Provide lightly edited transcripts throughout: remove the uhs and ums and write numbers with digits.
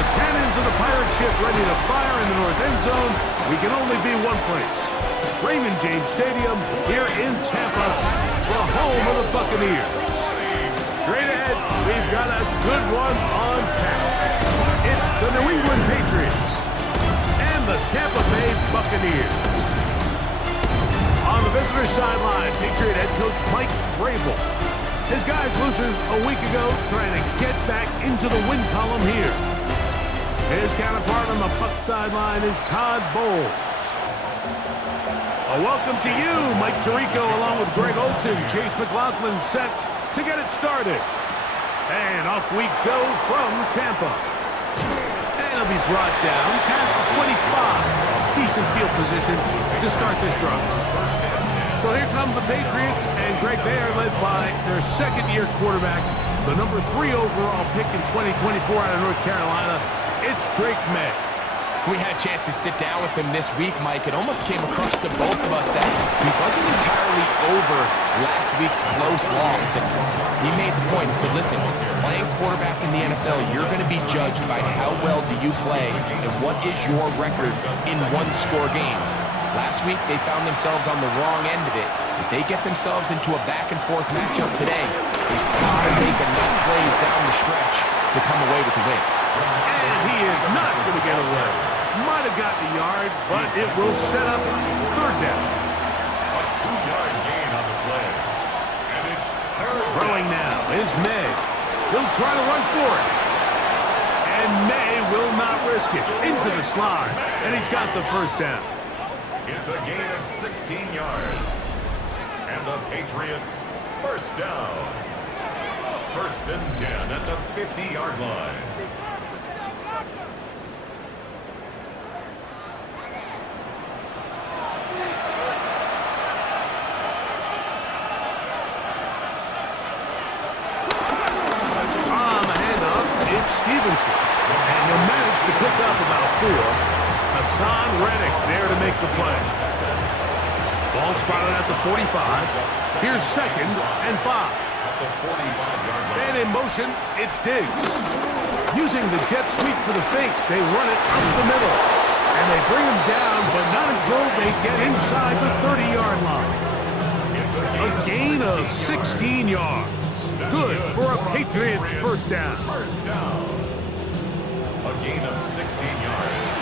the cannons of the pirate ship ready to fire in the north end zone, we can only be one place. Raymond James Stadium here in Tampa, the home of the Buccaneers. Straight ahead, we've got a good one on tap. It's the New England Patriots and the Tampa Bay Buccaneers. On the visitor sideline, Patriot head coach Mike Vrabel. His guys loses a week ago, trying to get back into the win column here. His counterpart on the Buc sideline is Todd Bowles. A welcome to you, Mike Tirico, along with Greg Olsen. Chase McLaughlin set to get it started. And off we go from Tampa. And it'll be brought down past the 25. Decent field position to start this drive. So here come the Patriots, and Greg, they are led by their second-year quarterback, the number 3 overall pick in 2024 out of North Carolina. It's Drake May. We had a chance to sit down with him this week, Mike. It almost came across to both of us that he wasn't entirely over last week's close loss. And he made the point. He said, listen, playing quarterback in the NFL, you're going to be judged by how well do you play and what is your record in one-score games. Last week, they found themselves on the wrong end of it. If they get themselves into a back-and-forth matchup today, they've got to make enough plays down the stretch to come away with the win. And he is not going to get away. Might have gotten a yard, but it will set up third down. A 2-yard gain on the play. And it's third. Throwing now is May. He'll try to run for it. And May will not risk it. Into the slide. And he's got the first down. It's a gain of 16 yards. And the Patriots first down. First and 10 at the 50-yard line. On the handoff, it's Stevenson. And he'll manage to pick up about 4. Hassan Reddick there to make the play. Ball spotted at the 45. Here's second and 5. And in motion, it's Diggs. Using the jet sweep for the fake, they run it up the middle. And they bring him down, but not until they get inside the 30-yard line. A gain of 16 yards. Good for a Patriots first down. A gain of 16 yards.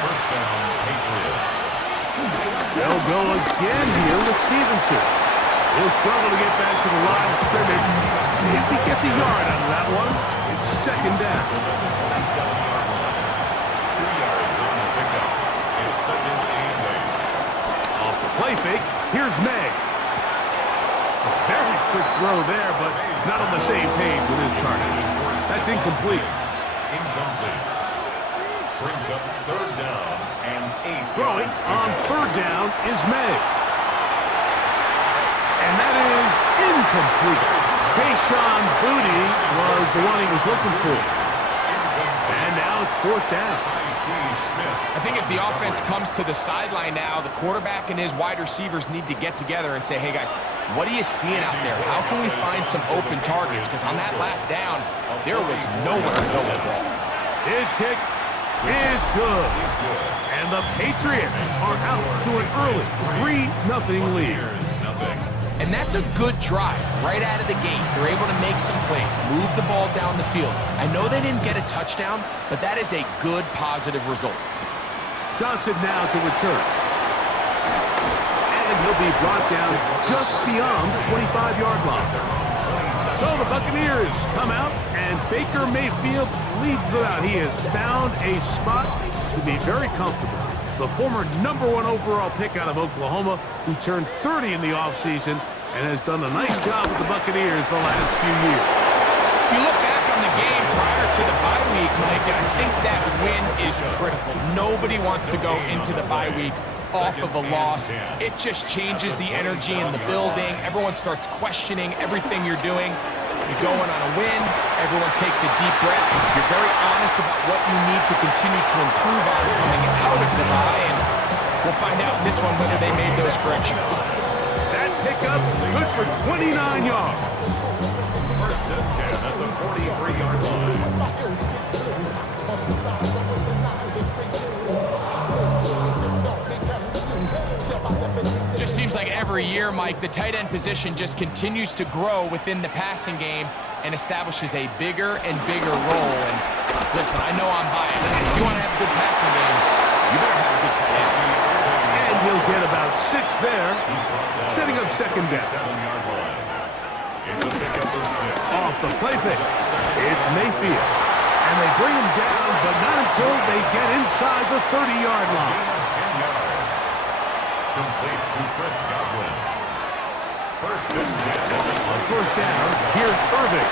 First down, Patriots. They'll go again here with Stevenson. He'll struggle to get back to the line of scrimmage. See if he gets a yard out of that one. It's second down. 27-yard line. 2 yards on the pickup. It's second and 8. Off the play fake, here's May. A very quick throw there, but he's not on the same page with his target. That's incomplete. Incomplete. Brings up third down and 8. Throwing on third down is May. And that is incomplete. Kayshon Boutte was the one he was looking for. And now it's fourth down. I think as the offense comes to the sideline now, the quarterback and his wide receivers need to get together and say, hey guys, what are you seeing out there? How can we find some open targets? Because on that last down, there was nowhere to go with the ball. His kick is good. And the Patriots are out to an early 3-0 lead. And that's a good drive right out of the gate. They're able to make some plays, move the ball down the field. I know they didn't get a touchdown, but that is a good, positive result. Johnson now to return. And he'll be brought down just beyond the 25-yard line. So the Buccaneers come out, and Baker Mayfield leads them out. He has found a spot to be very comfortable. The former #1 overall pick out of Oklahoma, who turned 30 in the offseason and has done a nice job with the Buccaneers the last few years. You look back on the game prior to the bye week, Mike, and I think that win is critical. Nobody wants to go into the bye week off of a loss. It just changes the energy in the building. Everyone starts questioning everything you're doing. You go in on a win, everyone takes a deep breath. You're very honest about what you need to continue to improve on coming out of the bye, and we'll find out in this one whether they made those corrections. That pickup good for 29 yards. First and 10 at the 43-yard line. every year, Mike, the tight end position just continues to grow within the passing game and establishes a bigger and bigger role. And listen, I know I'm biased. If you want to have a good passing game, you better have a good tight end. And he'll get about 6 there, setting up second down. 7-yard line. It's a pickup of 6. Off the play fake, it's Mayfield. And they bring him down, but not until they get inside the 30-yard line. Gain of 10 yards. Complete to Chris Godwin. First and 10. On first down, here's Irving.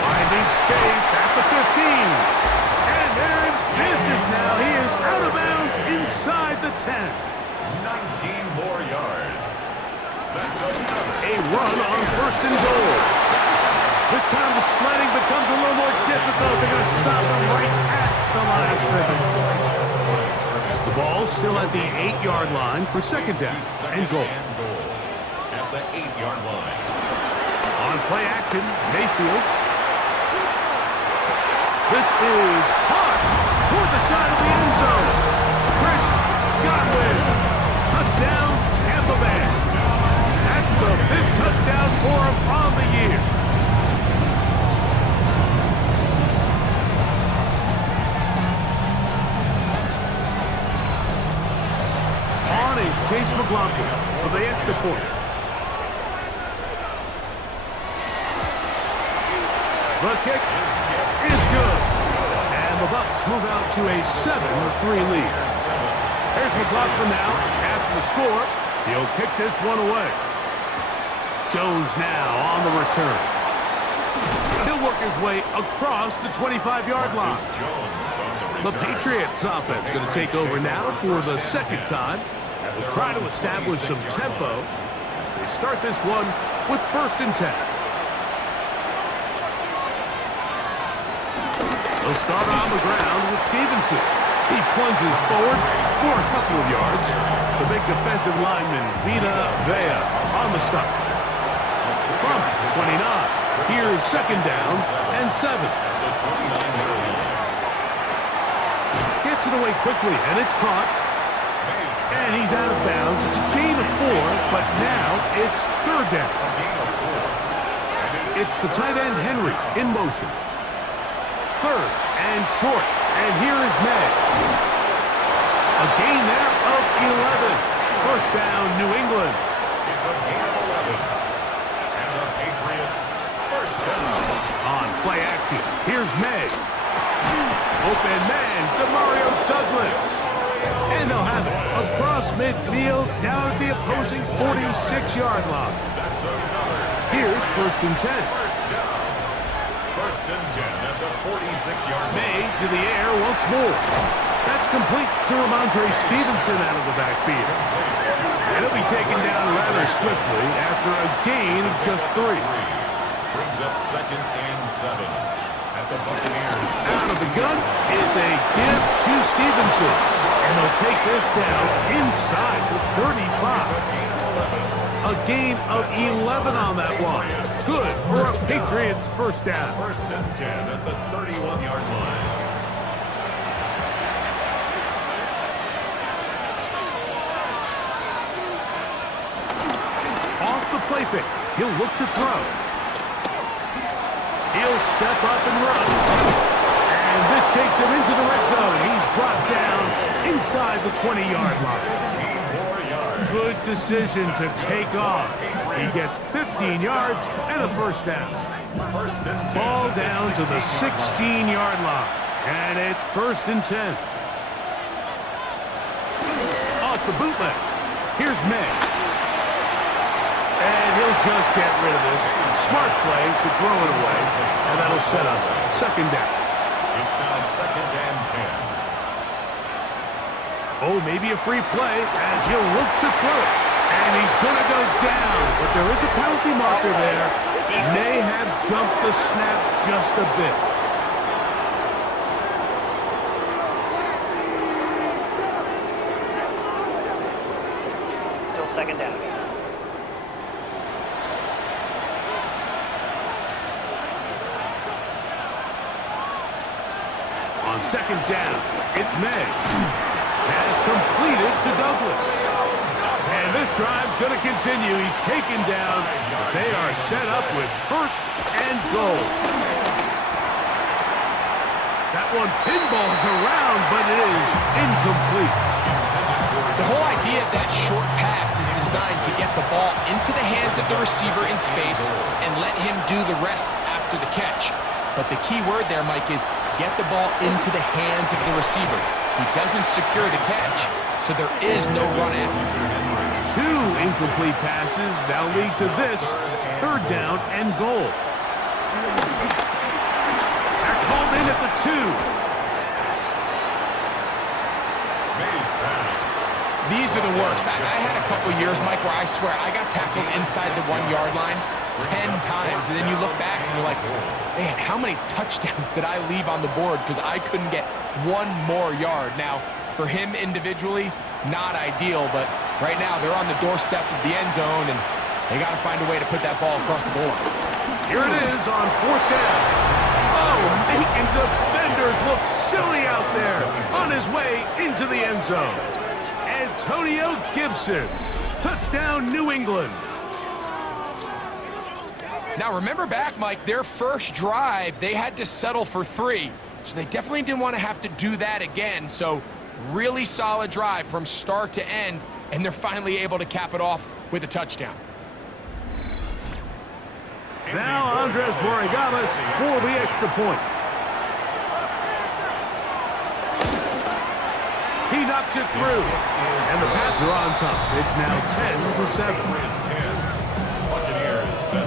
Finding space at the 15. And they're in business now. He is out of bounds inside the 10. 19 more yards. That's another. A run on first and goal. This time the sledding becomes a little more difficult. They're going to stop him right at the line of scrimmage. The ball still at the 8-yard line for second down and goal. At the 8-yard line. On play action, Mayfield. This is caught toward the side of the end zone. Chris Godwin. Touchdown, Tampa Bay. That's the 5th touchdown for him on the year. On is Chase McLaughlin for the extra point. The kick is good. And the Bucs move out to a 7-3 lead. Here's McLaughlin now. After the score, he'll kick this one away. Jones now on the return. He'll work his way across the 25-yard line. The Patriots offense going to take over now for the second time. They'll try to establish some tempo as they start this one with first and 10. They'll start on the ground with Stevenson. He plunges forward for a couple of yards. The big defensive lineman, Vita Vea, on the stop. From 29, here's second down and 7. Gets it away quickly, and it's caught. And he's out of bounds. It's a gain of 4, but now it's third down. It's the tight end, Henry, in motion. Third and short, and here is May. A gain there of 11. First down, New England. It's a gain of 11. And the Patriots first down. On play action, here's May. Open man, Demario Douglas. And they'll have it across midfield down at the opposing 46-yard line. That's another. Here's first and 10. First down. First and 10 at the 46-yard line. May to the air once more. That's complete to Ramondre Stevenson out of the backfield. And he'll be taken down rather swiftly after a gain of just 3. Brings up second and 7 at the Buccaneers. Out of the gun, it's a give to Stevenson. And they'll take this down inside the 35. A gain of 11 on that one. Good for a Patriots first down. First and 10 at the 31-yard line. Off the play fake, he'll look to throw. He'll step up and run. And this takes him into the red zone. He's brought down inside the 20-yard line. 15 more yards. Good decision to take off. He gets 15 yards and a first down. First and 10. Ball down to the 16-yard line. And it's first and 10. Off the bootleg. Here's May. And he'll just get rid of this. Smart play to throw it away. And that'll set up second down. It's now second and 10. Oh, maybe a free play as he'll look to throw it. And he's going to go down. But there is a penalty marker there. May have jumped the snap just a bit. Still second down. On second down, it's May. Has completed to Douglas. And This drive's going to continue. He's taken down, but they are set up with first and goal. That one pinballs around, but it is incomplete. The whole idea of that short pass is designed to get the ball into the hands of the receiver in space and let him do the rest after the catch. But the key word there, Mike, is get the ball into the hands of the receiver. He doesn't secure the catch, so there is no run after. 2 incomplete passes now lead to this third down and goal. They're called in at the 2. These are the worst. I had a couple years, Mike, where I swear I got tackled inside the 1-yard line 10 times, and then you look back and you're like, man, how many touchdowns did I leave on the board because I couldn't get one more yard? Now, for him individually, not ideal, but right now they're on the doorstep of the end zone, and they got to find a way to put that ball across the goal line. Here it is on 4th down. Oh, making defenders look silly out there on his way into the end zone. Antonio Gibson. Touchdown, New England. Now, remember back, Mike, their first drive, they had to settle for 3. So they definitely didn't want to have to do that again. So really solid drive from start to end, and they're finally able to cap it off with a touchdown. Now Andres Borregales for the extra point. He knocks it through, and the Pats are on top. It's now 10-7. Buccaneers 7.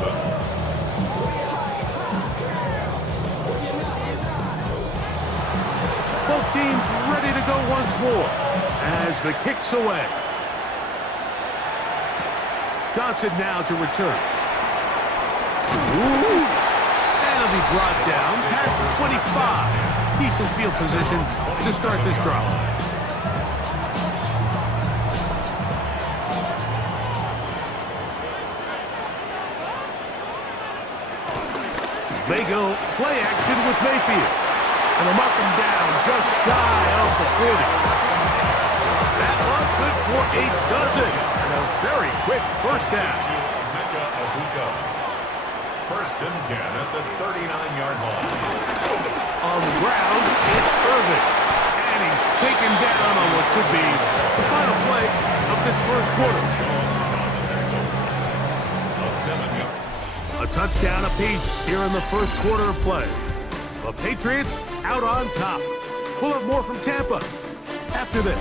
Both teams ready to go once more as the kick's away. Johnson now to return. Ooh. And it'll be brought down past the 25. Decent field position to start this drive. They go play action with Mayfield. And they'll mark him down just shy of the 40. That one good for a dozen. And a very quick first down. First and 10 at the 39-yard line. On the ground, it's Irvin. And he's taken down on what should be the final play of this first quarter. A touchdown apiece here in the first quarter of play. The Patriots out on top. We'll have more from Tampa after this.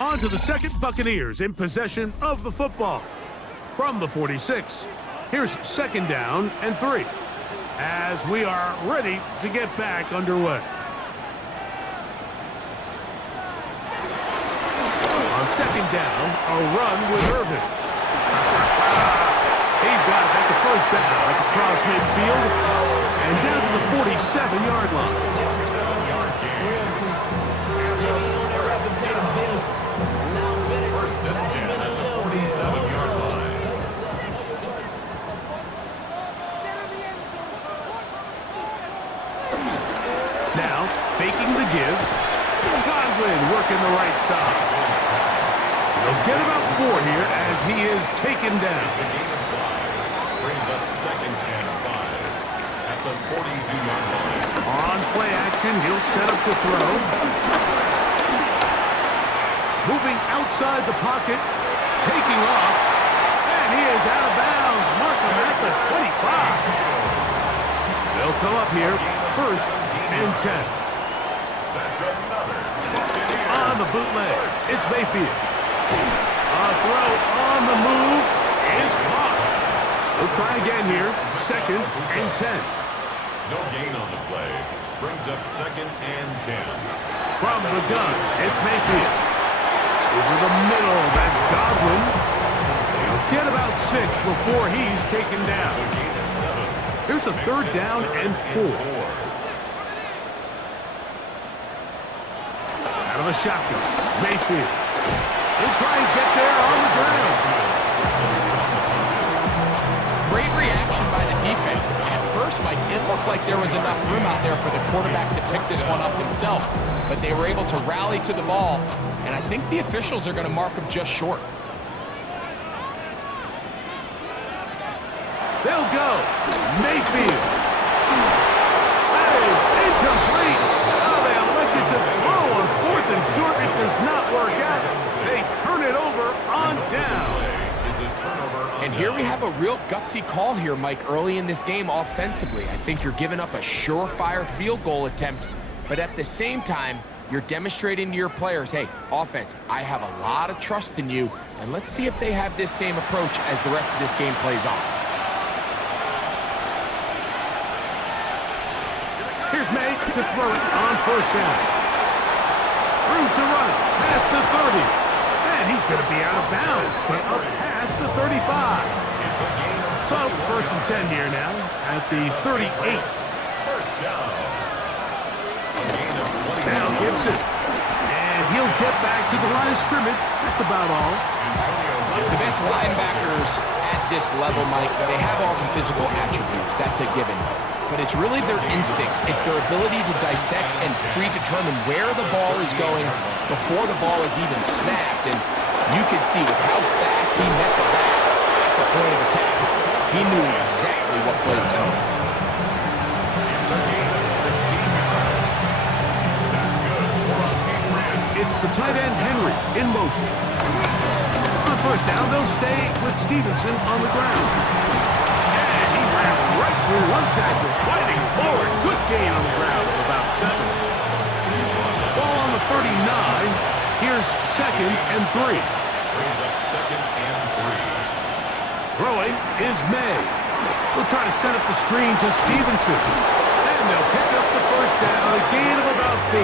On to the second. Buccaneers in possession of the football. From the 46, here's second down and 3. As we are ready to get back underway. On second down, a run with Irvin. He's got it. That's a first down across midfield and down to the 47-yard line. First and 10 at the 47-yard line. Now, faking the give. Godwin working the right side. They'll get about 4 here as he is taken down. Brings up second and 5 at the 42-yard line. On play action, he'll set up to throw. Moving outside the pocket, taking off, and he is out of bounds. Mark him at the 25. They'll come up here, first and 10. That's another Buccaneers. On the bootleg, it's Mayfield. A throw on the move is caught. We'll try again here, second and 10. No gain on the play. Brings up second and 10. From the gun, it's Mayfield. Over the middle, that's Godwin. He'll get about 6 before he's taken down. Here's a third down and 4. Out of the shotgun, Mayfield. He'll try and get there on the ground. Patriots. At first, Mike, it looked like there was enough room out there for the quarterback to pick this one up himself, but they were able to rally to the ball, and I think the officials are going to mark him just short. They'll go. Mayfield. That is incomplete. Oh, they elected to throw on 4th and short. It does not work out. They turn it over on down. And here we have a real gutsy call here, Mike, early in this game offensively. I think you're giving up a surefire field goal attempt, but at the same time, you're demonstrating to your players, hey, offense, I have a lot of trust in you, and let's see if they have this same approach as the rest of this game plays on. Here's May to throw it on 1st down. Room to run past the 30. And he's going to be out of bounds, but up past the 35. So 1st and 10 here now at the 38. First down. Now Gibson. And he'll get back to the line of scrimmage. That's about all. The best linebackers at this level, Mike, they have all the physical attributes. That's a given. But it's really their instincts. It's their ability to dissect and predetermine where the ball is going before the ball is even snapped. And you can see with how fast he met the back at the point of attack, he knew exactly what play was coming. It's a gain of 16 yards. That's good for the Patriots. It's the tight end Henry in motion. On 1st down, they'll stay with Stevenson on the ground. And he ran right through one tackle, fighting forward. Good gain on the ground of about 7. Ball on the 39. Here's 2nd and 3. Brings up 2nd and 3. Throwing is May. We'll try to set up the screen to Stevenson. And they'll pick up the 1st down, a gain of about 4.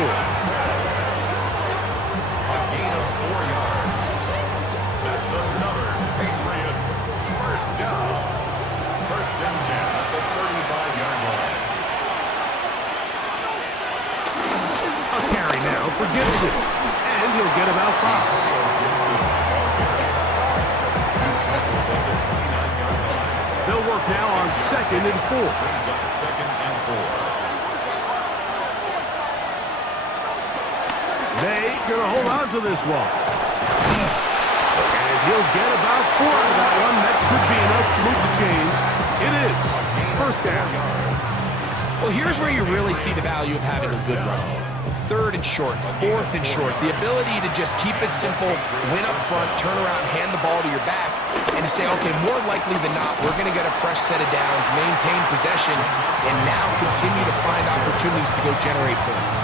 A gain of 4 yards. That's another Patriots 1st down. 1st and 10 at the 35-yard line. A carry now for Gibson. And he'll get about 5. They'll work now on 2nd and 4. Brings up 2nd and 4. They gonna hold on to this one. And he'll get about 4 out of that one. That should be enough to move the chains. It is 1st down. Well, here's where you really see the value of having a good run game. 3rd and short, 4th and short. The ability to just keep it simple, win up front, turn around, hand the ball to your back, and to say, okay, more likely than not, we're going to get a fresh set of downs, maintain possession, and now continue to find opportunities to go generate points.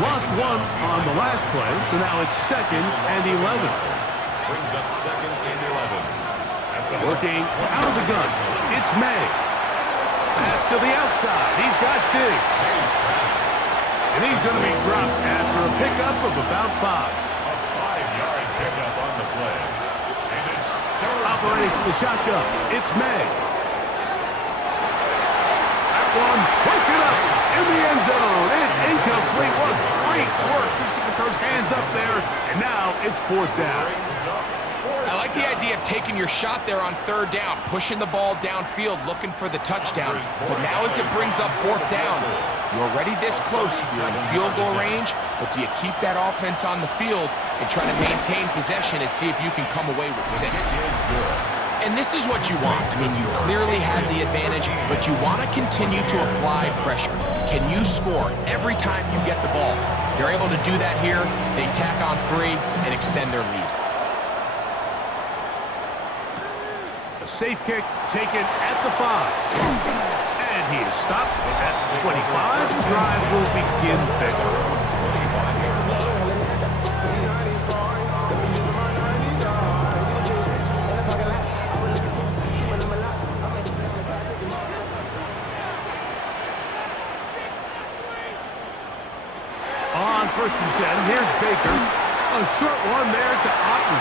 Lost one on the last play, so now it's 2nd and 11. Brings up 2nd and 11. Working out of the gun, it's May. Back to the outside, he's got Diggs. And he's going to be dropped after a pickup of about 5. A 5-yard pickup on the play. And it's Operating for the shotgun, it's May. That one, broken up in the end zone. It's incomplete. What great work just to get those hands up there. And now it's 4th down. I like the idea of taking your shot there on 3rd down, pushing the ball downfield, looking for the touchdown. But now as it brings up 4th down, you're already this close. You're in field goal range, but do you keep that offense on the field and try to maintain possession and see if you can come away with 6? And this is what you want. I mean, you clearly have the advantage, but you want to continue to apply pressure. Can you score every time you get the ball? They're able to do that here. They tack on 3 and extend their lead. A safe kick taken at the 5. And he is stopped at 25. The drive will begin there. On 1st and 10, here's Baker. A short one there to Otten.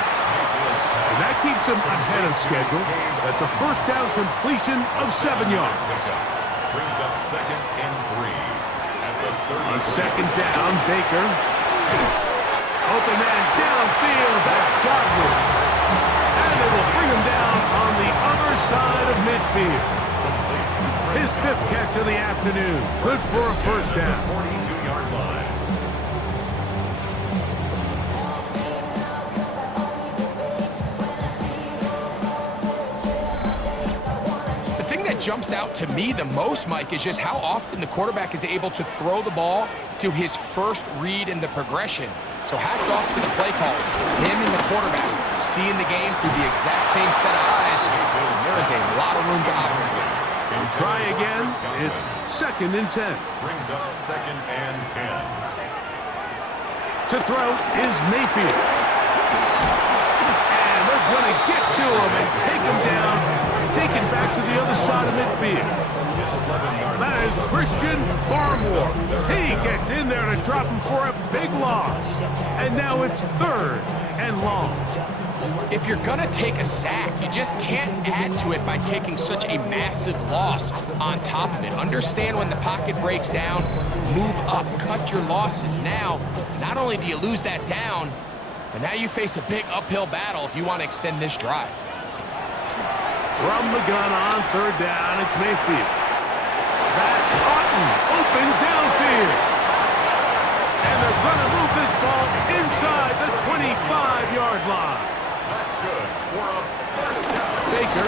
And that keeps him ahead of schedule. That's a 1st down completion of 7 yards. Brings up 2nd and 3. At the 30. On 2nd down, Baker. Open man downfield. That's Godwin. And it will bring him down on the other side of midfield. Complete. His 5th catch of the afternoon. Good for a first down. 42-yard line. The thing that jumps out to me the most, Mike, is just how often the quarterback is able to throw the ball to his first read in the progression. So hats off to the play call. Him and the quarterback seeing the game through the exact same set of eyes. And there is a lot of room to operate. And try again. It's 2nd and 10. Brings up 2nd and 10. To throw is Mayfield. And they're going to get to him and take him down. Taken back to the other side of midfield. That is Christian Barmore. He gets in there to drop him for a big loss. And now it's 3rd and long. If you're going to take a sack, you just can't add to it by taking such a massive loss on top of it. Understand when the pocket breaks down, move up, cut your losses. Now, not only do you lose that down, but now you face a big uphill battle if you want to extend this drive. From the gun on 3rd down, it's Mayfield. That's Otten, open downfield. And they're going to move this ball inside the 25-yard line. That's good for a first down. Baker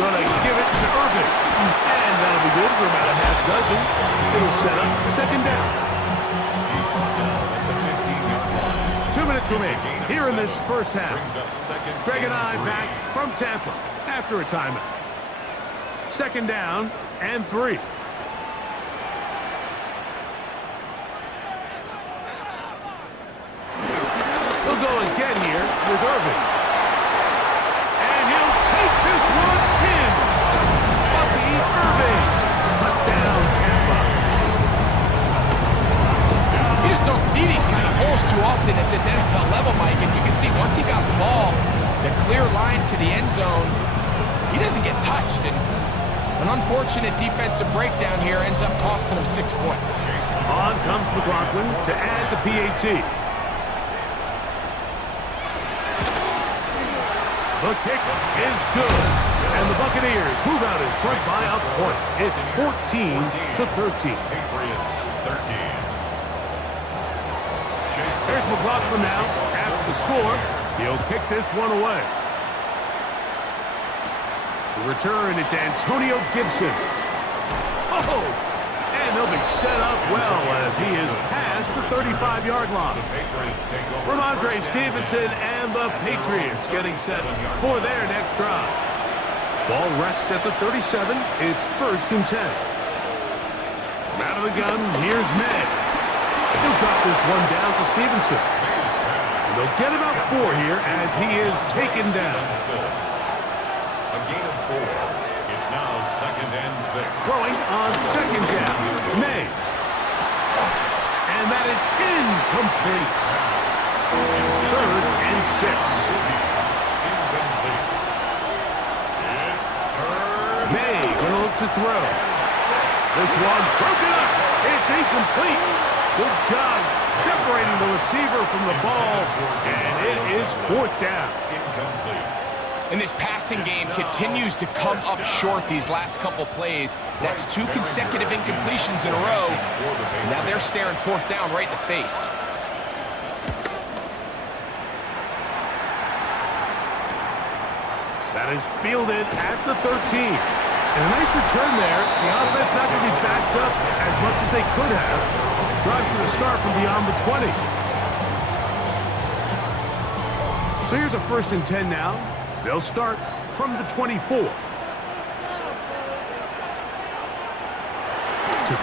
going to give it to Irvin. And that'll be good for about a half dozen. It'll set up 2nd down. He's brought down at the 15-yard line. 2 minutes remaining here in this first half. Brings up 2nd Greg and I 3. back from Tampa after a timeout. 2nd down and 3. He'll go again here with Irvin. And he'll take this one in. Bucky Irvin. Touchdown, Tampa. You just don't see these kind of holes too often at this NFL level, Mike. And you can see once he got the ball, the clear line to the end zone, he doesn't get touched. And an unfortunate defensive breakdown here ends up costing him 6 points. On comes McLaughlin to add the PAT. The kick is good. And the Buccaneers move out in front by a point. It's 14-13. Patriots 13. There's McLaughlin now. After the score, he'll kick this one away. To return, it's Antonio Gibson. Oh! And they'll be set up well as he is past the 35-yard line. Patriots take over. Ramondre Stevenson and the Patriots getting set for their next drive. Ball rests at the 37. It's 1st and 10. Out of the gun, here's May. He'll drop this one down to Stevenson. And they'll get about 4 here as he is taken down. A gain of 4. It's now 2nd and 6. Throwing on 2nd down, May. And that is incomplete. 3rd and 6. Incomplete. It's 3rd. May going to look to throw. This one broken up. It's incomplete. Good job separating the receiver from the ball. And it is 4th down. Incomplete. And this passing game continues to come up short these last couple plays. That's 2 consecutive incompletions in a row. Now they're staring 4th down right in the face. That is fielded at the 13. And a nice return there. The offense not going to be backed up as much as they could have. Drive's going to start from beyond the 20. So here's a 1st and 10 now. They'll start from the 24. To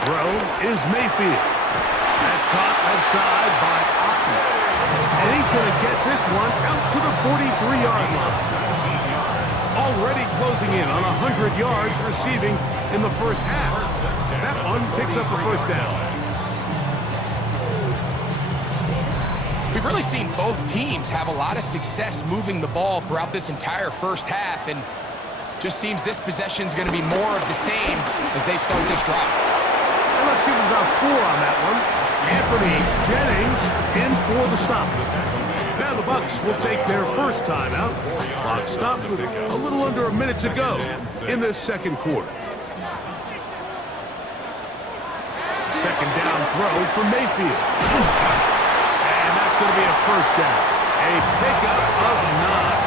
throw is Mayfield. That's caught outside by Otten. And he's going to get this one out to the 43-yard line. Already closing in on 100 yards receiving in the first half. That one picks up the 1st down. We've really seen both teams have a lot of success moving the ball throughout this entire first half, and just seems this possession is going to be more of the same as they start this drive. And let's give him about 4 on that one. Anthony Jennings in for the stop. Now the Bucs will take their first timeout. Clock stops with a little under a minute to go in this 2nd quarter. second down throw for Mayfield. And that's going to be a first down. A pickup of 9.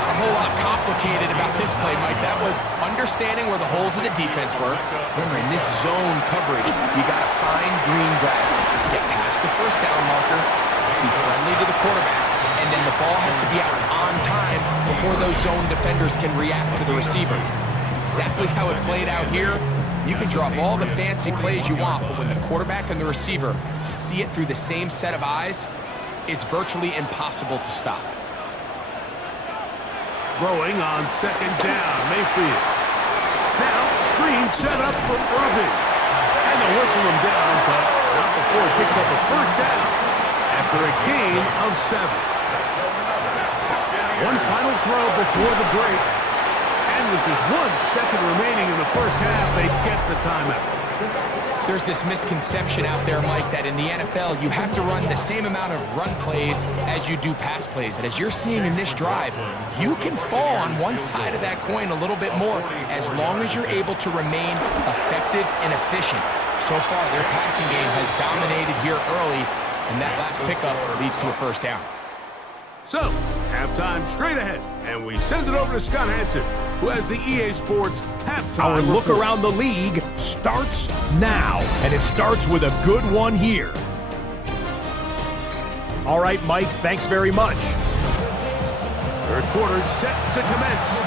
Not a whole lot complicated about this play, Mike. That was understanding where the holes of the defense were. Remember, in this zone coverage, you got to find green grass, get past the first down marker, be friendly to the quarterback, and then the ball has to be out on time before those zone defenders can react to the receiver. It's exactly how it played out here. You can draw up all the fancy plays you want, but when the quarterback and the receiver see it through the same set of eyes, it's virtually impossible to stop. Throwing on second down, Mayfield. Now, screen set up for Irving. And they'll whistle him down, but not before he picks up a first down after a gain of 7. One final throw before the break. And with just 1 second remaining in the first half, they get the timeout. There's this misconception out there, Mike, that in the NFL, you have to run the same amount of run plays as you do pass plays. And as you're seeing in this drive, you can fall on one side of that coin a little bit more as long as you're able to remain effective and efficient. So far, their passing game has dominated here early, and that last pickup leads to a first down. So, halftime straight ahead, and we send it over to Scott Hansen, who has the EA Sports halftime Our look report. around the league starts now, and it starts with a good one here. All right, Mike, thanks very much. Third quarter set to commence,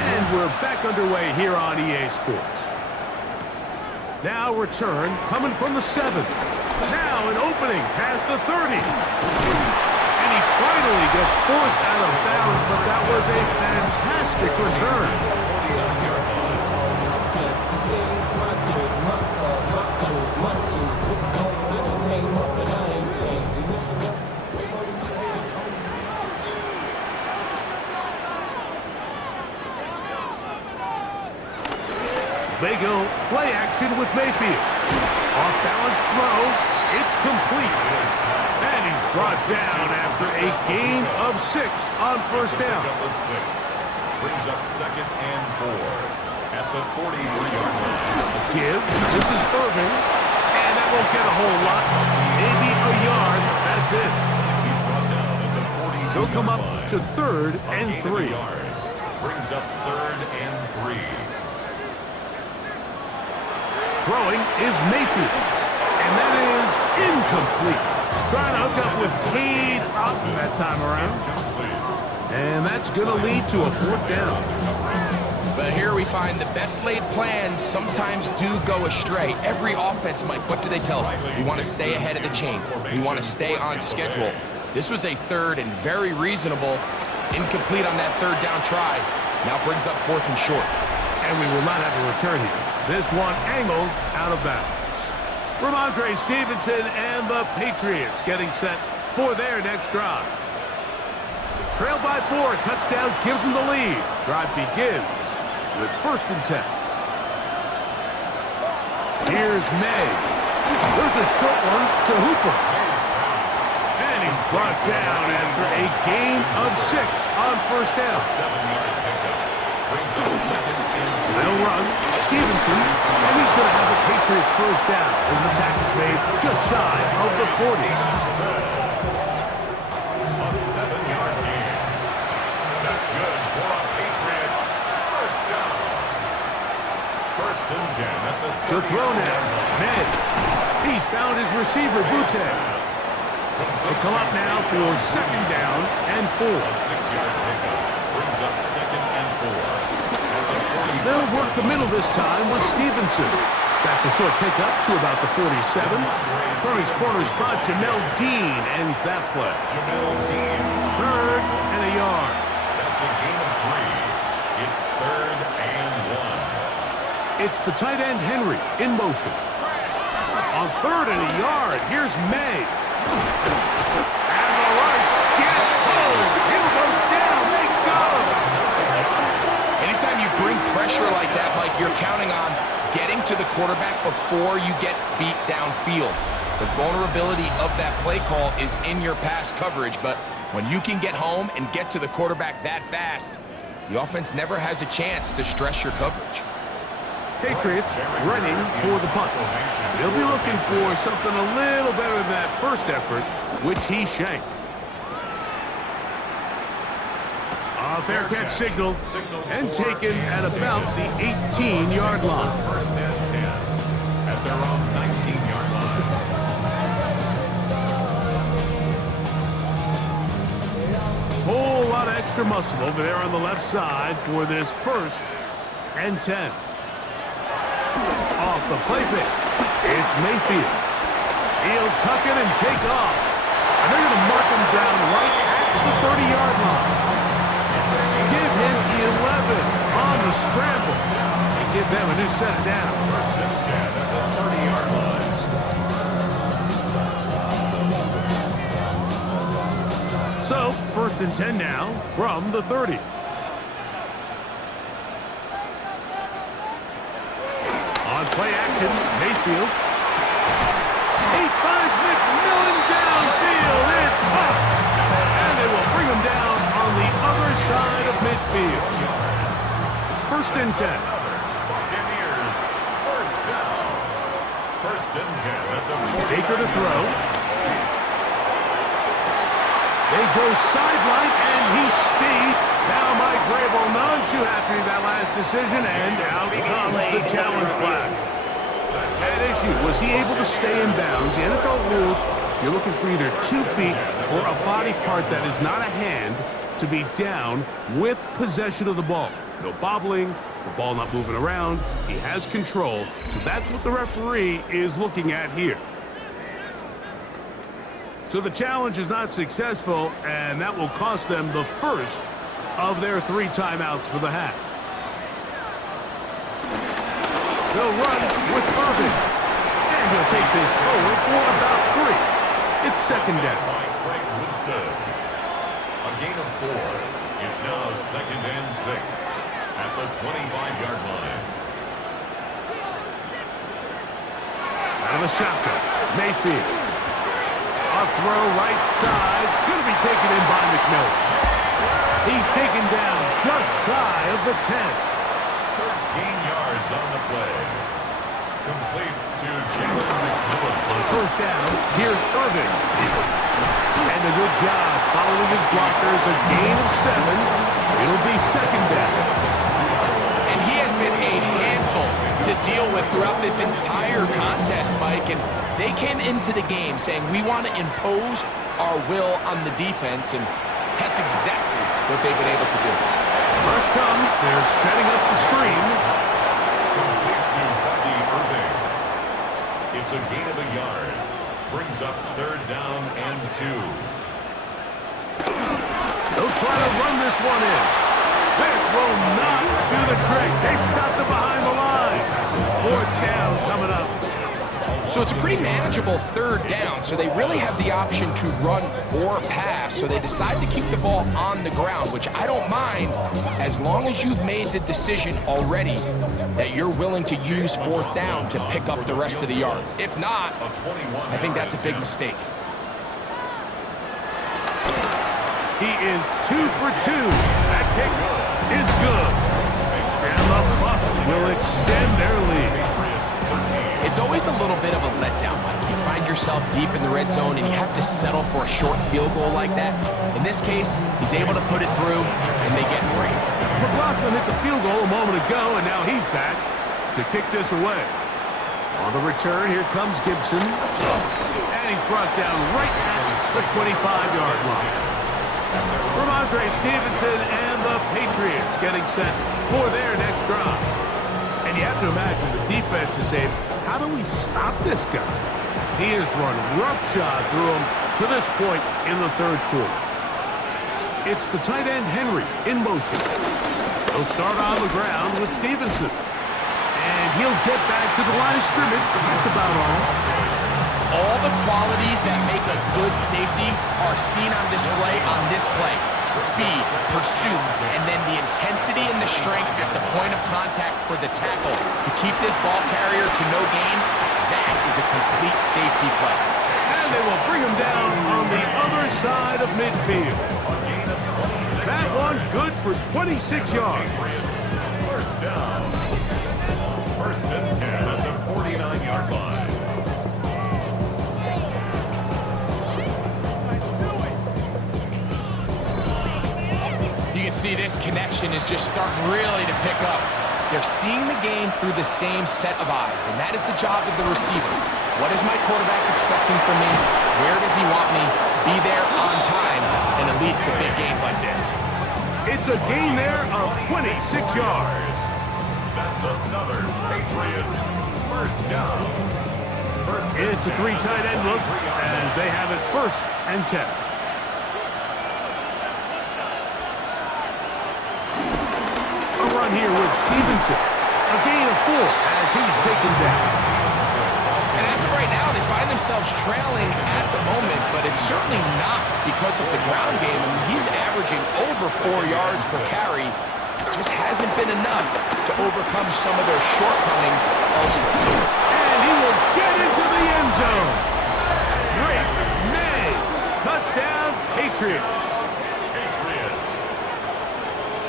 and we're back underway here on EA Sports. Now return coming from the 7. Now an opening past the 30. And he finally gets forced out of bounds, but that was a fantastic return. They go play action with Mayfield. Off-balance throw. It's complete. And he's brought down after a gain of 6 on first down. Brings up second and 4 at the 43-yard line. Give. This is Irving. And that won't get a whole lot. Maybe a yard. That's it. He's brought down at the 42-yard line. He'll come up to 3rd and 3. Brings up 3rd and 3. Throwing is Mayfield. And that is incomplete. Trying to hook up with Cade Otton that time around. And that's going to lead to a 4th down. But here we find the best laid plans sometimes do go astray. Every offense, Mike, what do they tell us? We want to stay ahead of the chains. We want to stay on schedule. This was a 3rd and very reasonable. Incomplete on that 3rd down try. Now brings up 4th and short. And we will not have a return here. This one angled out of bounds. Ramondre Stevenson and the Patriots getting set for their next drive. They trail by 4. Touchdown gives them the lead. Drive begins with 1st and 10. Here's May. There's a short one to Hooper. And he's brought down after a gain of 6 on first down. 7-yard pickup. Brings up second and 3. They'll run Stevenson, and he's going to have a Patriots first down as the tackle's made just shy of the 40. A 7-yard gain. That's good for a Patriots first down. 1st and 10 at the 30. To throw now, Ned. He's found his receiver, Butte. They'll come up now for 2nd down and 4. A 6-yard pickup. Brings up second and 4. They'll work the middle this time with Stevenson. That's a short pickup to about the 47. From his corner spot, Jamel Dean ends that play. Jamel Dean. 3rd and a yard. That's a gain of 3. It's 3rd and 1. It's the tight end, Henry, in motion. On 3rd and a yard, here's May. And the rush gets home. He'll go down. They go. Anytime you bring pressure like that, Mike, you're counting on getting to the quarterback before you get beat downfield. The vulnerability of that play call is in your pass coverage, but when you can get home and get to the quarterback that fast, the offense never has a chance to stress your coverage. Patriots ready for the punt. They'll be looking for something a little better than that first effort, which he shanked. A fair catch signal and taken at about the 18-yard line. First and 10 at their own 19-yard line. Whole lot of extra muscle over there on the left side for this first and 10. Off the play fake. It's Mayfield. He'll tuck it and take off. And they're going to mark him down right at the 30-yard line. Give him 11 on the scramble. And give them a new set down. First and 10 at the 30-yard line. So, first and 10 now from the 30. On play action, Mayfield. He finds McMillan downfield. It's caught. And they will bring him down on the other side of midfield. First and 10. Buccaneers, first down. First and 10 at the 40. Baker to throw. They go sideline, and he stayed. Now Mike Vrabel none too happy with that last decision, and out comes the challenge flag. That issue, was he able to stay in bounds? The NFL rules, you're looking for either 2 feet or a body part that is not a hand to be down with possession of the ball. No bobbling, the ball not moving around. He has control, so that's what the referee is looking at here. So the challenge is not successful, and that will cost them the first of their 3 timeouts for the half. They'll run with Irvin, and he'll take this forward for about 3. It's second down. A gain of 4. It's now second and 6 at the 25-yard line. Out of the shotgun, Mayfield. A throw right side, going to be taken in by McMillan. He's taken down just shy of the 10. 13 yards on the play. Complete to Jalen McMillan. On first down, here's Irvin. And a good job following his blockers, a gain of 7. It'll be second down. And he has been a handful to deal with throughout this entire contest, Mike. And they came into the game saying, we want to impose our will on the defense, and that's exactly what they've been able to do. Rush comes. They're setting up the screen. Complete to Bucky Irving. It's a gain of a yard. Brings up third down and 2. They'll try to run this one in. This will not do the trick. They've stopped it behind the line. Fourth down coming up. So it's a pretty manageable third down, so they really have the option to run or pass, so they decide to keep the ball on the ground, which I don't mind as long as you've made the decision already that you're willing to use fourth down to pick up the rest of the yards. If not, I think that's a big mistake. He is 2 for 2. That kick is good. And the Bucs will extend their lead. It's always a little bit of a letdown, Mike. You find yourself deep in the red zone and you have to settle for a short field goal like that. In this case, he's able to put it through, and they get 3. McLaughlin hit the field goal a moment ago, and now he's back to kick this away. On the return, here comes Gibson. And he's brought down right at the 25-yard line. Ramondre Stevenson and the Patriots getting set for their next drive. And you have to imagine the defense is saying, how do we stop this guy? He has run roughshod through him to this point in the third quarter. It's the tight end Henry in motion. He'll start on the ground with Stevenson. And he'll get back to the line of scrimmage. That's about all. All the qualities that make a good safety are seen on display on this play. Speed, pursuit, and then the intensity and the strength at the point of contact for the tackle to keep this ball carrier to no gain. That is a complete safety play. And they will bring him down on the other side of midfield. That one good for 26 yards. First down. First and 10 at the 49-yard line. You can see this connection is just starting really to pick up. They're seeing the game through the same set of eyes, and that is the job of the receiver. What is my quarterback expecting from me? Where does he want me? Be there on time, and it leads to big gains like this. It's a gain there of 26 yards. That's another Patriots first down. It's a three tight end look as they have it first and 10. A run here with Stevenson. A gain of 4 as he's taken down. And as of right now, they find themselves trailing at the moment, but it's certainly not because of the ground game. I mean, he's averaging over 4 yards per carry. Just hasn't been enough to overcome some of their shortcomings elsewhere. And he will get into the end zone. Drake May. Touchdown, Patriots.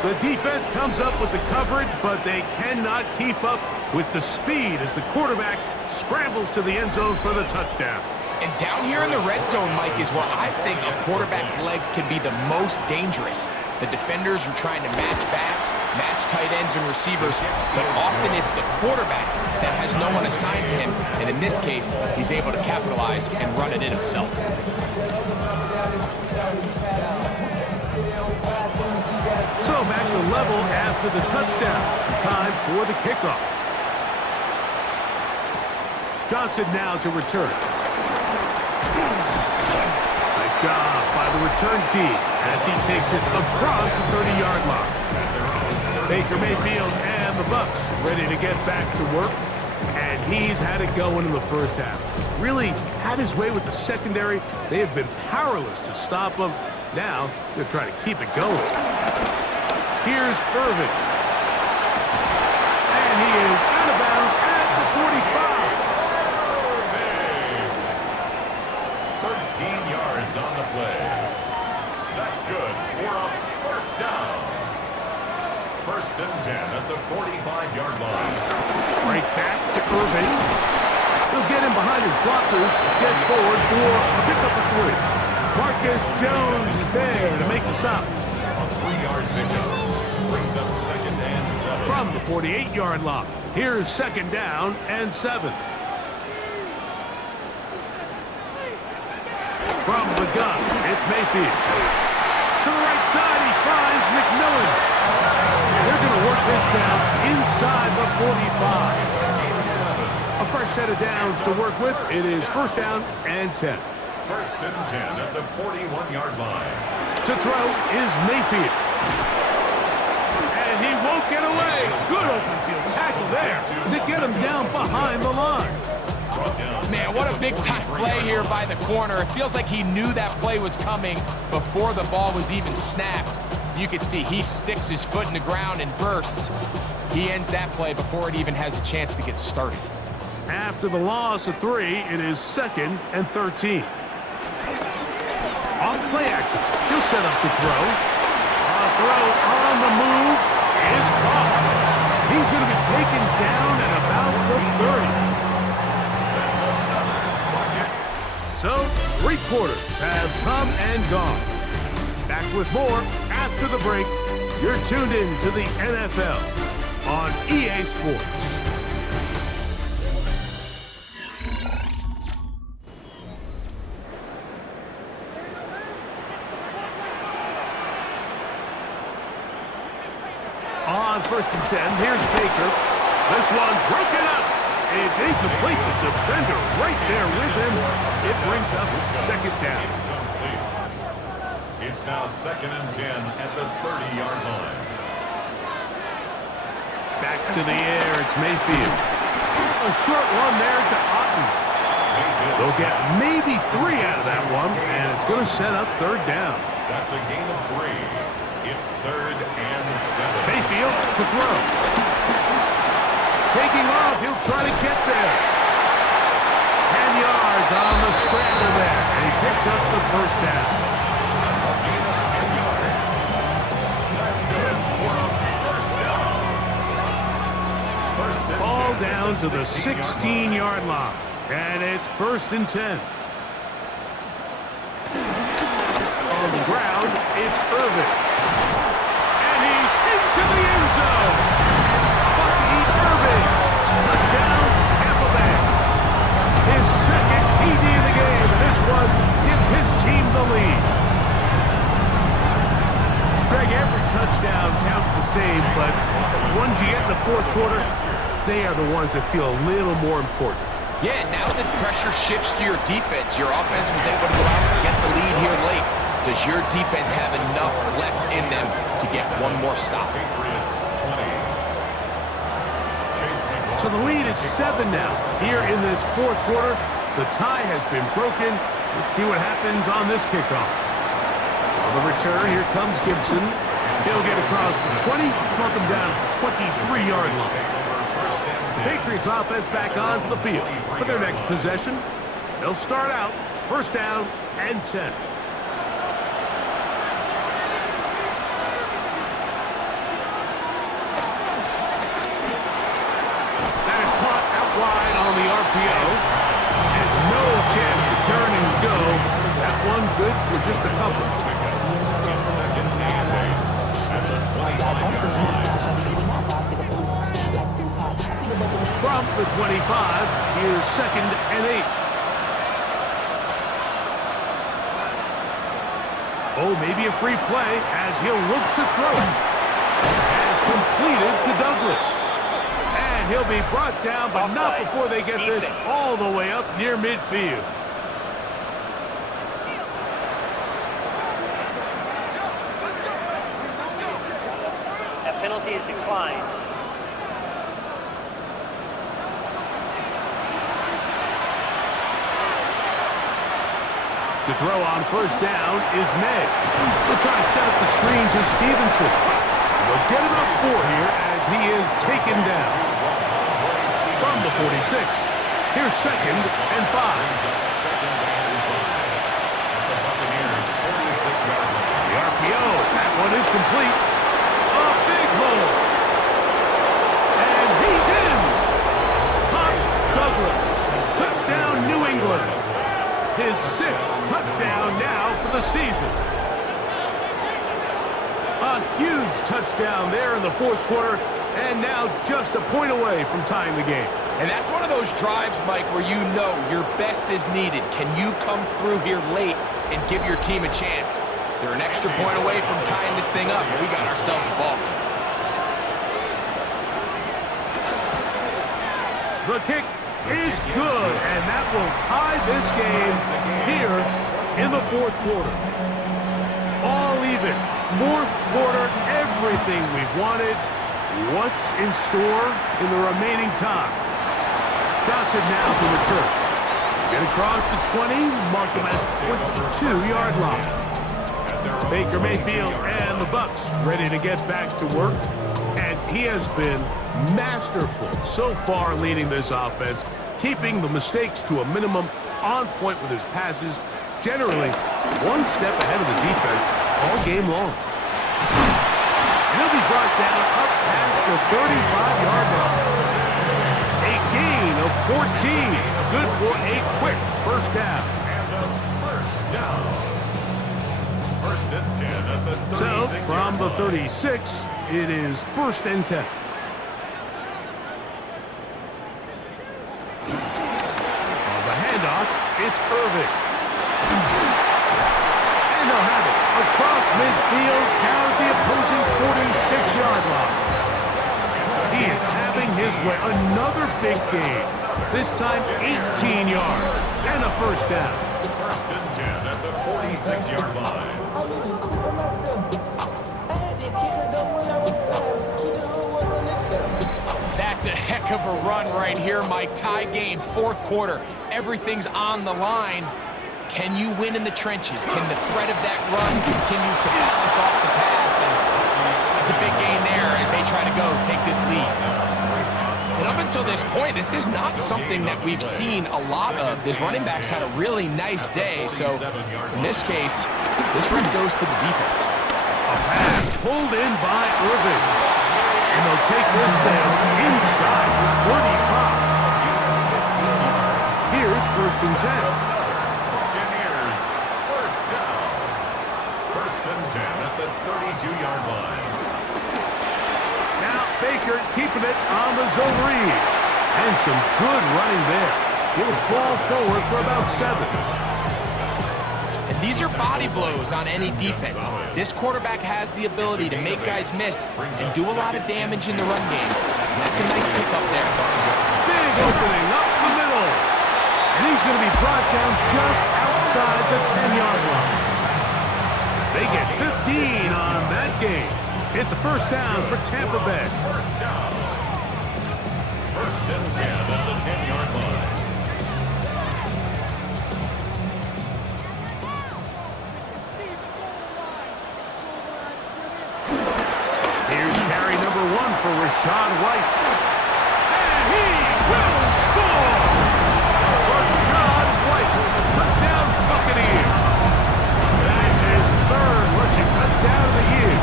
The defense comes up with the coverage, but they cannot keep up with the speed as the quarterback scrambles to the end zone for the touchdown. And down here in the red zone, Mike, is where I think a quarterback's legs can be the most dangerous. The defenders are trying to match backs, match tight ends and receivers, but often it's the quarterback that has no one assigned to him. And in this case, he's able to capitalize and run it in himself. So back to level after the touchdown. Time for the kickoff. Johnson now to return. Nice job by the return team as he takes it across the 30-yard line. Baker Mayfield and the Bucs ready to get back to work. And he's had it going in the first half. Really had his way with the secondary. They have been powerless to stop him. Now they're trying to keep it going. Here's Irvin. And he is out of bounds at the 45. 13 yards on the play. That's good for a first down. First and 10 at the 45-yard line. Right back to Irvin. He'll get him behind his blockers, get forward for a pickup of 3. Marcus Jones is there to make the stop. A 3-yard pickup brings up second and 7. From the 48-yard line, here's second down and 7. From the gun, it's Mayfield. To the right side, he finds McMillan. And they're going to work this down inside the 45. A fresh set of downs to work with. It is first down and 10. First and 10 at the 41-yard line. To throw is Mayfield. And he won't get away. Good open field tackle there to get him down behind the line. Man, what a big-time play here by the corner. It feels like he knew that play was coming before the ball was even snapped. You can see he sticks his foot in the ground and bursts. He ends that play before it even has a chance to get started. After the loss of 3, it is second and 13. Off play action. He'll set up to throw. A throw on the move is caught. He's going to be taken down at about the 30. So, 3 quarters have come and gone. Back with more after the break. You're tuned in to the NFL on EA Sports. On first and 10, here's Baker. This one broken up. It's incomplete. The defender right there with him. It brings up second down. It's now second and 10 at the 30-yard line. Back to the air, it's Mayfield. A short one there to Otten. They'll get maybe 3 out of that one, and it's going to set up third down. That's a gain of 3. It's third and 7. Mayfield to throw. Taking off, he'll try to get there. 10 yards on the scramble there, and he picks up the first down. A gain of 10 yards. That's good for a first down. First and Ball 10. down to the 16-yard line. And it's 1st and 10. On the ground, it's Irving. And he's into the end zone. Bucky Irving. Touchdown, Tampa Bay. His second TD of the game. And this one gives his team the lead. Greg, every touchdown counts the same, but the ones you get in the fourth quarter, they are the ones that feel a little more important. Yeah, now that pressure shifts to your defense, your offense was able to go out and get the lead here late. Does your defense have enough left in them to get one more stop? So the lead is 7 now. Here in this fourth quarter, the tie has been broken. Let's see what happens on this kickoff. On the return, here comes Gibson. He'll get across the 20, mark him down at the 23-yard line. The Patriots offense back onto the field for their next possession. They'll start out 1st down and 10. That is caught out wide on the RPO. And no chance to turn and go. That one good for just a couple. From the 25, here's 2nd and 8. Oh, maybe a free play as he'll look to throw it. Has completed to Douglas. And he'll be brought down, but not before they get this all the way up near midfield. That penalty is declined. To throw on 1st down is May. They'll try to set up the screen to Stevenson. They'll get him up 4 here as he is taken down. From the 46, here's 2nd and 5. The RPO, that one is complete. A big hole. And he's in. Hunt Douglas. Touchdown, New England. His 6th touchdown now for the season. A huge touchdown there in the fourth quarter, and now just a point away from tying the game. And that's one of those drives, Mike, where you know your best is needed. Can you come through here late and give your team a chance? They're an extra point away from tying this thing up, and we got ourselves a ball. The kick is good, and that will tie this game here in the fourth quarter. All even. Fourth quarter, everything we've wanted. What's in store in the remaining time? Johnson now to return. Get across the 20, mark him at the 22-yard line. Baker Mayfield and the Bucs ready to get back to work. And he has been masterful so far leading this offense, keeping the mistakes to a minimum, on point with his passes, generally one step ahead of the defense all game long. He'll be brought down up past the 35-yard line. A gain of 14. Good for a quick 1st down. And a 1st down. 1st and 10 at the 36. So, from the 36, it is 1st and 10. On the handoff, it's Irving. And they'll have it across midfield down at the opposing 46-yard line. He is having his way. Another big game. This time 18 yards and a 1st down. 1st and 10 at the 46-yard line. That's a heck of a run right here, Mike. Tie game, fourth quarter. Everything's on the line. Can you win in the trenches? Can the threat of that run continue to balance off the pass? And that's a big gain there as they try to go take this lead. And up until this point, this is not something that we've seen a lot of. This running back's had a really nice day. So in this case, this run goes to the defense. A pass pulled in by Irving. And they'll take this down inside the 35. and 10. Buccaneers, first down. First and 10 at the 32-yard line. Now Baker keeping it on the zone read. And some good running there. He'll fall forward for about 7. And these are body blows on any defense. This quarterback has the ability to make guys miss and do a lot of damage in the run game. And that's a nice pickup there. Big opening up the middle. And he's going to be brought down just outside the 10-yard line. They get 15 on that game. It's a first down for Tampa Bay. First down. First and 10 at the 10-yard line. Here's carry number 1 for Rashad White. And he will score! Rashad White, touchdown Buccaneers. That's his 3rd rushing touchdown of the year.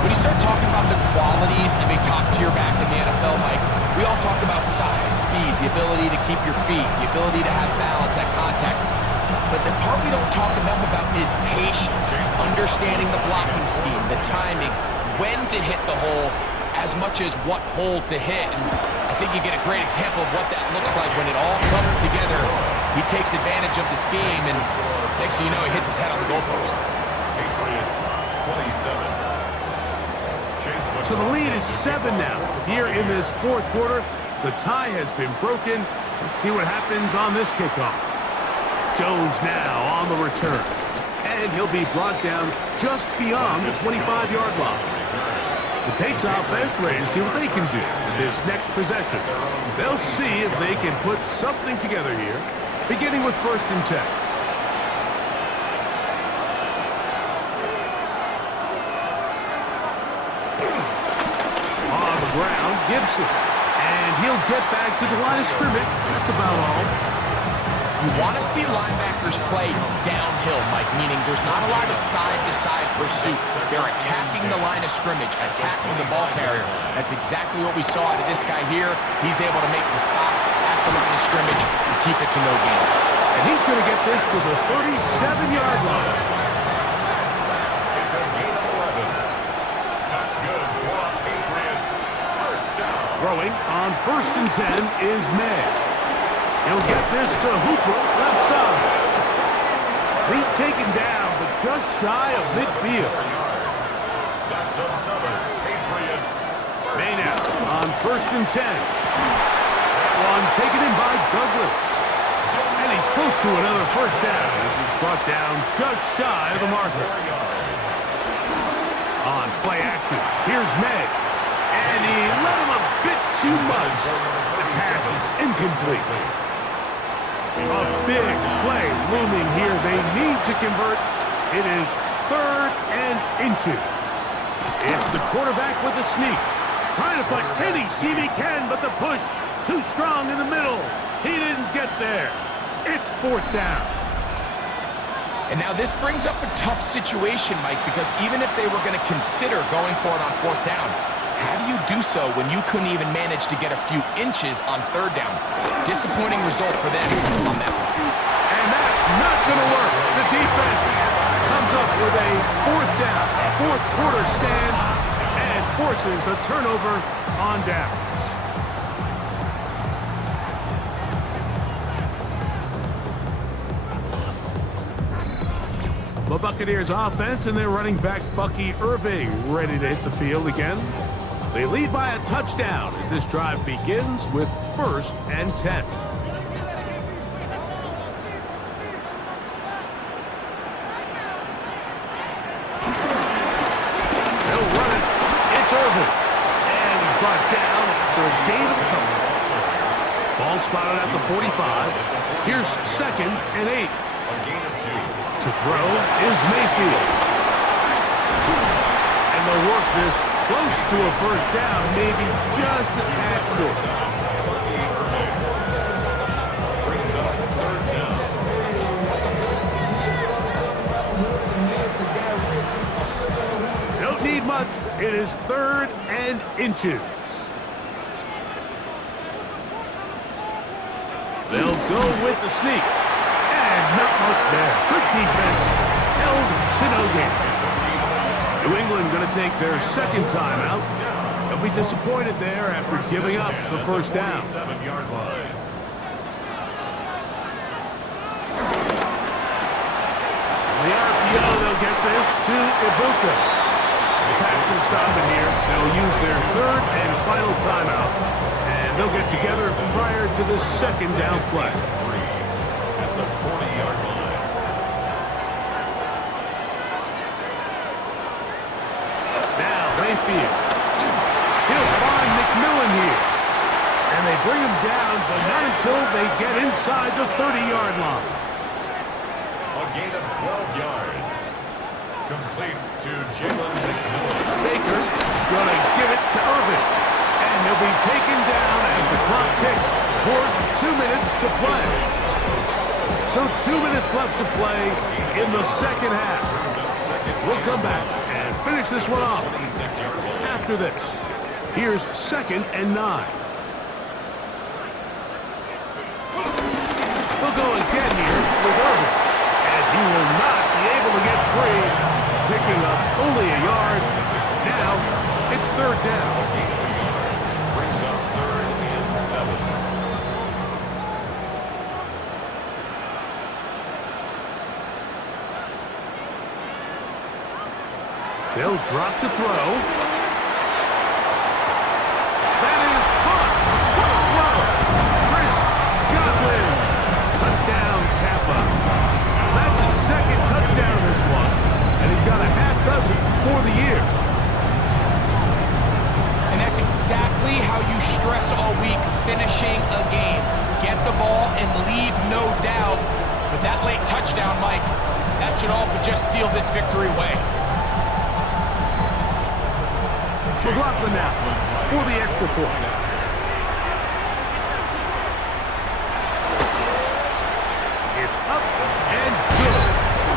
When you start talking about the qualities of a top-tier back in the NFL, Mike, we all talk about size, speed, the ability to keep your feet, the ability to have balance at contact. But the part we don't talk enough about is patience, understanding the blocking scheme, the timing, when to hit the hole, as much as what hole to hit. And I think you get a great example of what that looks like when it all comes together. He takes advantage of the scheme, and next thing you know, he hits his head on the goalpost. Patriots, 27. So the lead is 7 now. Here in this 4th quarter, the tie has been broken. Let's see what happens on this kickoff. Jones now on the return. And he'll be brought down just beyond the 25-yard line. The Patriots offense ready to see what they can do with this next possession. They'll see if they can put something together here, beginning with first and 10. On the ground, Gibson. And he'll get back to the line of scrimmage. That's about all. You want to see linebackers play downhill, Mike, meaning there's not a lot of side-to-side pursuit. They're attacking the line of scrimmage, attacking the ball carrier. That's exactly what we saw out of this guy here. He's able to make the stop at the line of scrimmage and keep it to no gain. And he's going to get this to the 37-yard line. It's a gain of 11. That's good for Patriots. First down. Throwing on first and 10 is May. He'll get this to Hooper, left side. He's taken down, but just shy of midfield. That's another Patriots. May now on first and 10. That one taken in by Douglas. And he's close to another first down as he's brought down just shy of the marker. On play action, here's May. And he let him a bit too much. The pass is incomplete. A big play looming here. They need to convert. It is 3rd and inches. It's the quarterback with the sneak. Trying to find any seam he can, but the push too strong in the middle. He didn't get there. It's 4th down. And now this brings up a tough situation, Mike, because even if they were going to consider going for it on 4th down, how do you do so when you couldn't even manage to get a few inches on 3rd down? Disappointing result for them on that one. And that's not going to work. The defense comes up with a 4th down, 4th quarter stand, and forces a turnover on downs. The Buccaneers offense and their running back Bucky Irving ready to hit the field again. They lead by a touchdown as this drive begins with first and 10. They'll run it. It's Irving. And he's brought down after a gain of a couple. Ball spotted at the 45. Here's 2nd and 8. To throw is Mayfield. And they'll work this close to a first down, maybe just a tad short. Don't need much. It is 3rd and inches. go with the sneak. And not much there. Good defense. Held to no gain. New England going to take their second timeout. They'll be disappointed there after giving up the first down. 47-yard line. The RPO, they'll get this to Ibuka. The Pats can stop it here. They'll use their third and final timeout. And they'll get together prior to the second down play. At the 40-yard line. Now, Mayfield. He'll find McMillan here. And they bring him down, but not until they get inside the 30-yard line. A gain of 12 yards. Complete to Jalen McMillan. Baker going to give it to Irvin. And he'll be taken down as the clock ticks towards 2 minutes to play. So 2 minutes left to play in the second half. We'll come back and finish this one off after this. Here's 2nd and 9. We'll go again here with Irvin. And he will not be able to get free, picking up only a yard. Now, it's 3rd down. Brings up 3rd and 7. They'll drop to throw. That is caught. What a throw. Chris Godwin. Touchdown, Tampa. That's his 2nd touchdown in this one. And he's got a half dozen for the year. And that's exactly how you stress all week, finishing a game. Get the ball and leave no doubt. But that late touchdown, Mike, that should all but just seal this victory away. McLaughlin now for the extra point. It's up and good.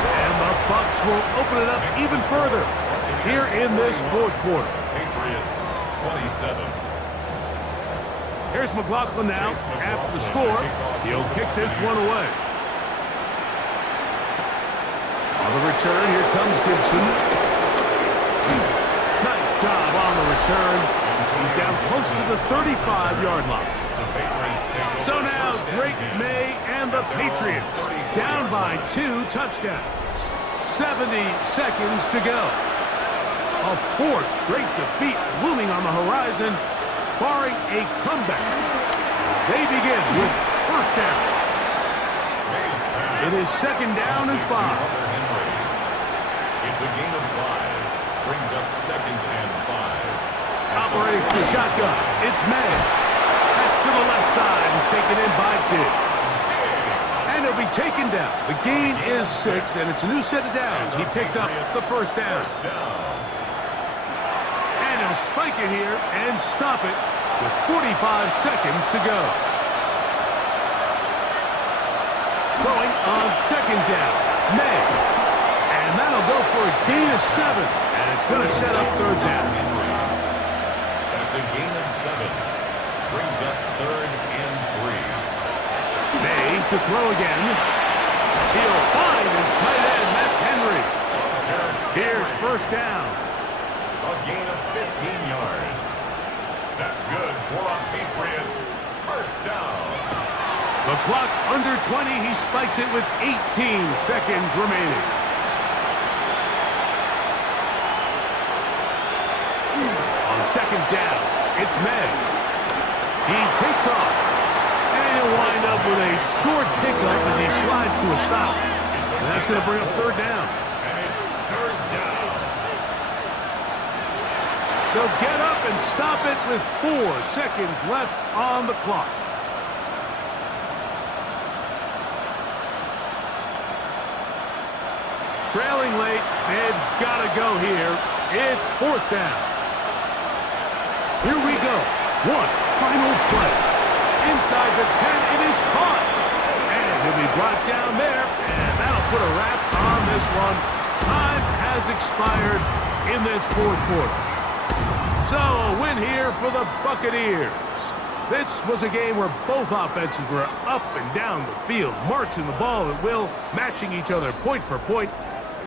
And the Bucs will open it up even further here in this 4th quarter. Patriots 27. Here's McLaughlin now after the score. He'll kick this one away. On the return, here comes Gibson. Nice job on the return. He's down close to the 35-yard line. So now Drake May and the Patriots down by 2 touchdowns. 70 seconds to go. A 4th straight defeat looming on the horizon, barring a comeback. They begin with 1st down. It is 2nd down and 5. It's a gain of 5. Brings up 2nd and 5. Operating for the shotgun. It's May. That's to the left side and taken in by Diggs. And he'll be taken down. The gain is 6, and it's a new set of downs. He picked up the 1st down. And he'll spike it here and stop it with 45 seconds to go. Throwing on 2nd down. May. And that'll go for a gain of 7. And it's going to set up 3rd down. That's a gain of 7. Brings up 3rd and 3. May to throw again. He'll find his tight end. That's Henry. Here's 1st down. A gain of 15 yards. That's good for a Patriots 1st down. The clock under 20. He spikes it with 18 seconds remaining. On 2nd down, it's May. He takes off. And he'll wind up with a short pickup as he slides to a stop. And that's going to bring up 3rd down. And it's 3rd down. They'll get up and stop it with 4 seconds left on the clock. Trailing late, they've got to go here. It's 4th down. Here we go. One final play. Inside the 10, it is caught. And he'll be brought down there, and that'll put a wrap on this one. Time has expired in this 4th quarter. So a win here for the Buccaneers. This was a game where both offenses were up and down the field, marching the ball at will, matching each other point for point,